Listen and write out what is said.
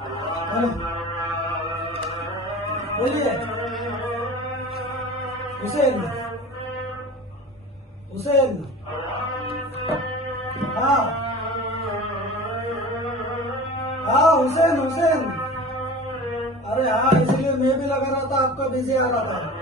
हेलो, बोलिए। हुसैन, हुसैन। हाँ हाँ, हुसैन हुसैन। अरे हाँ, इसलिए मैं भी लगा रहा था, आपका बिजी आ रहा था।